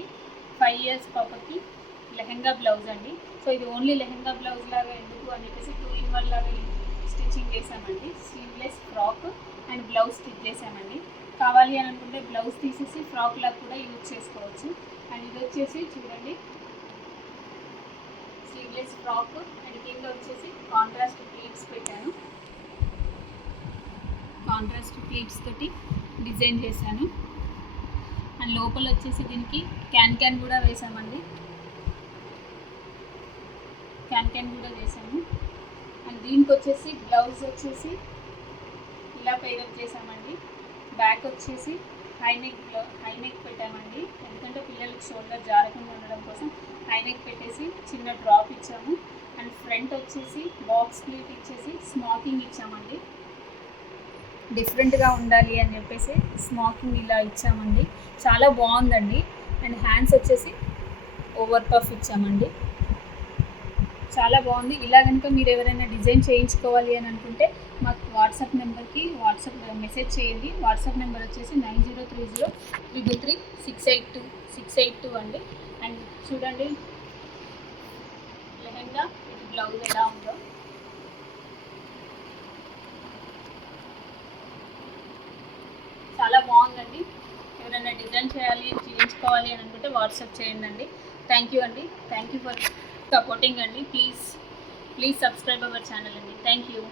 అండి. 5 years పాపకి lehenga blouse అండి. సో ఇది ఓన్లీ లెహెంగా బ్లౌజ్ లాగా ఎందుకు అని చెప్పేసి 2 in 1 లాగా స్టిచ్చింగ్ చేసామండి. Sleeveless frock and blouse stitch చేసామండి. కావాలి అని అనుకుంటే బ్లౌజ్ తీసేసి ఫ్రాక్ లాగా కూడా యూజ్ చేసుకోవచ్చు. అండ్ ఇది వచ్చేసి చూడండి స్లీవ్లెస్ ఫ్రాక్ అండ్ కింద వచ్చేసి కాంట్రాస్ట్ ప్లీట్స్ పెట్టాను. కాంట్రాస్ట్ ప్లీట్స్ తోటి డిజైన్ చేశాను. అండ్ లోపల వచ్చేసి దీనికి క్యాన్ కూడా వేసామండి. క్యాన్ కూడా వేసాము. అండ్ దీనికి వచ్చేసి బ్లౌజ్ వచ్చేసి ఇలా పేరప్ చేసామండి. బ్యాక్ వచ్చేసి హై నెక్ పెట్టామండి. ఎందుకంటే పిల్లలకి షోల్డర్ జారకుండా ఉండడం కోసం హై నెక్ పెట్టేసి చిన్న డ్రాప్ ఇచ్చాము. అండ్ ఫ్రంట్ వచ్చేసి బాక్స్ ప్లీట్ ఇచ్చేసి స్మాకింగ్ ఇచ్చామండి. డిఫరెంట్గా ఉండాలి అని చెప్పేసి స్మాకింగ్ ఇలా ఇచ్చామండి. చాలా బాగుందండి. అండ్ హ్యాండ్స్ వచ్చేసి ఓవర్ పఫ్ ఇచ్చామండి. చాలా బాగుంది. ఇలా కనుక మీరు ఎవరైనా డిజైన్ చేయించుకోవాలి అని అనుకుంటే మాకు వాట్సాప్ నెంబర్కి మెసేజ్ చేయండి. వాట్సాప్ నెంబర్ వచ్చేసి 9030333682 అండి. అండ్ చూడండి లెహెంగా ఇది బ్లౌజ్ ఎలా ఉందో. చాలా బాగుందండి. ఎవరైనా డిజైన్ చేయించుకోవాలి అని అనుకుంటే వాట్సాప్ చేయండి. థ్యాంక్ యూ అండి. థ్యాంక్ యూ ఫర్ సపోర్టింగ్ అండి. ప్లీజ్ సబ్స్క్రైబ్ అవర్ ఛానల్ అండి. Thank you.